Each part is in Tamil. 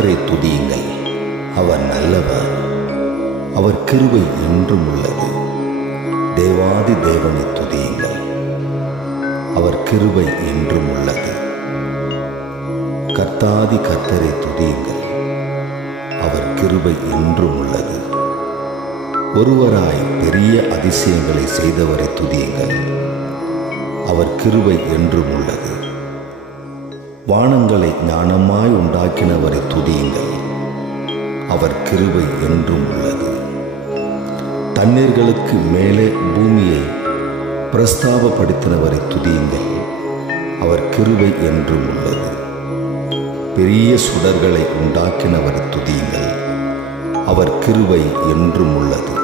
கர்த்தரை துதியுங்கள். அவர் நல்லவர். அவர் கிருவை என்றும் உள்ளது. தேவாதி தேவனை துதியுங்கள். அவர் கிருவை என்றும் உள்ளது. கர்த்தாதி கர்த்தரை துதியுங்கள். அவர் கிருபை என்றும் உள்ளது. ஒருவராய் பெரிய அதிசயங்களை செய்தவரை துதியுங்கள். அவர் கிருபை என்றும் உள்ளது. வானங்களை ஞானமாய் உண்டாக்கினவரை துதியுங்கள். அவர் கிருபை என்றும் உள்ளது. தண்ணீர்களுக்கு மேலே பூமியை பிரஸ்தாபப்படுத்தினவரை துதியுங்கள். அவர் கிருபை என்றும் உள்ளது. பெரிய சுடர்களை உண்டாக்கினவரை துதியுங்கள். அவர் கிருபை என்றும் உள்ளது.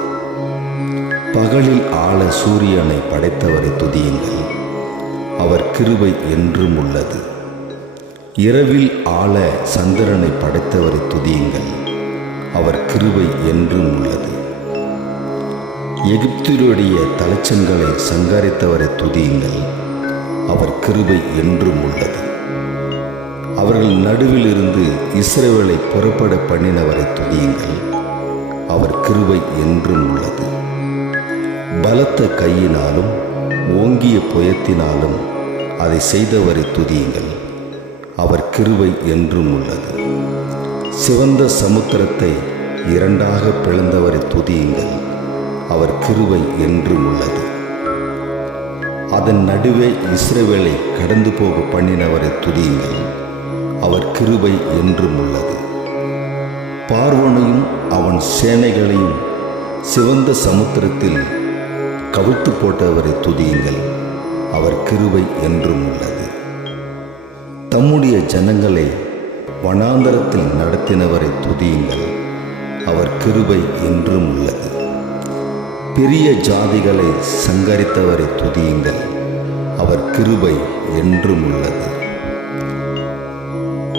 பகலில் ஆள சூரியனை படைத்தவரை துதியுங்கள். அவர் கிருபை என்றும் உள்ளது. இரவில் ஆள சந்திரனை படைத்தவரை துதியுங்கள். அவர் கிருபை என்றும் உள்ளது. எகிப்தியருடைய தலைச்சங்களை சங்காரித்தவரை துதியுங்கள். அவர் கிருபை என்றும் உள்ளது. அவர்கள் நடுவில் இருந்து இஸ்ரவேலை புறப்பட பண்ணினவரை துதியுங்கள். அவர் கிருபை என்றும் உள்ளது. பலத்த கையினாலும் ஓங்கிய புயத்தினாலும் அதை செய்தவரை துதியுங்கள். அவர் கிருவை என்றும் உள்ளது. சிவந்த சமுத்திரத்தை இரண்டாக பிளந்தவரை துதியுங்கள். அவர் கிருவை என்றும் உள்ளது. அதன் நடுவே இஸ்ரவேலை கடந்து போக பண்ணினவரை துதியுங்கள். அவர் கிருவை என்றும் உள்ளது. பார்வனையும் அவன் சேனைகளையும் சிவந்த சமுத்திரத்தில் கவிழ்த்து போட்டவரை துதியுங்கள். அவர் கிருவை என்றும் உள்ளது. தம்முடைய ஜனங்களை வனாந்தரத்தில் நடத்தினவரை துதியுங்கள். அவர் கிருபை என்றும் உள்ளது. பெரிய ஜாதிகளை சங்கரித்தவரை துதியுங்கள். அவர் கிருபை என்றும் உள்ளது.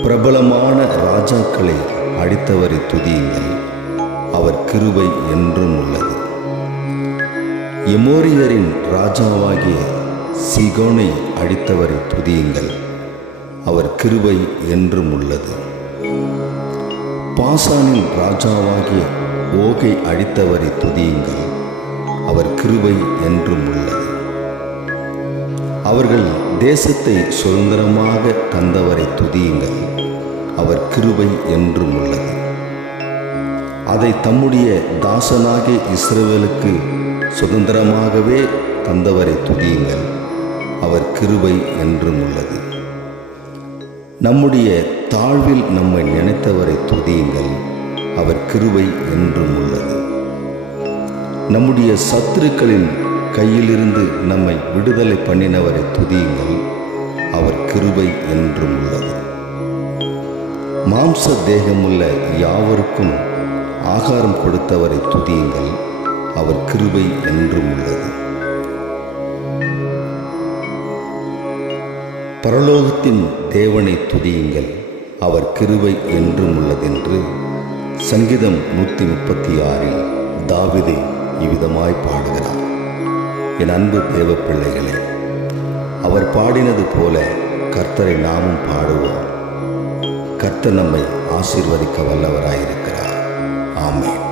பிரபலமான ராஜாக்களை அடித்தவரை துதியுங்கள். அவர் கிருபை என்றும் உள்ளது. எமோரியரின் ராஜாவாகிய சிகோனை அடித்தவரை துதியுங்கள். அவர் கிருபை என்றும் உள்ளது. பாசானின் ராஜாவாகிய ஓகை அடித்தவரை துதியுங்கள். அவர் கிருபை என்றும் உள்ளது. அவர்கள் தேசத்தை சுதந்திரமாக தந்தவரை துதியுங்கள். அவர் கிருபை என்றும் உள்ளது. அதை தம்முடைய தாசனாகிய இஸ்ரவேலுக்கு சுதந்திரமாகவே தந்தவரை துதியுங்கள். அவர் கிருபை என்றும் உள்ளது. நம்முடைய தாழ்வில் நம்மை நினைத்தவரை துதியுங்கள். அவர் கிருவை என்றும் உள்ளது. நம்முடைய சத்துருக்களின் கையிலிருந்து நம்மை விடுதலை பண்ணினவரை துதியுங்கள். அவர் கிருபை என்றும் உள்ளது. மாம்ச தேகமுள்ள யாவருக்கும் ஆகாரம் கொடுத்தவரை துதியுங்கள். அவர் கிருபை என்றும் உள்ளது. பரலோகத்தின் தேவனை துதியுங்கள். அவர் கிருவை என்றும் உள்ளதென்று சங்கீதம் நூற்றி முப்பத்தி ஆறில் தாவிதை இவ்விதமாய் பாடுகிறார். என் அன்பு தேவ பிள்ளைகளே அவர் பாடினது போல கர்த்தரை நாமும் பாடுவோம். கர்த்தர் நம்மை ஆசீர்வதிக்க வல்லவராயிருக்கிறார். ஆமேன்.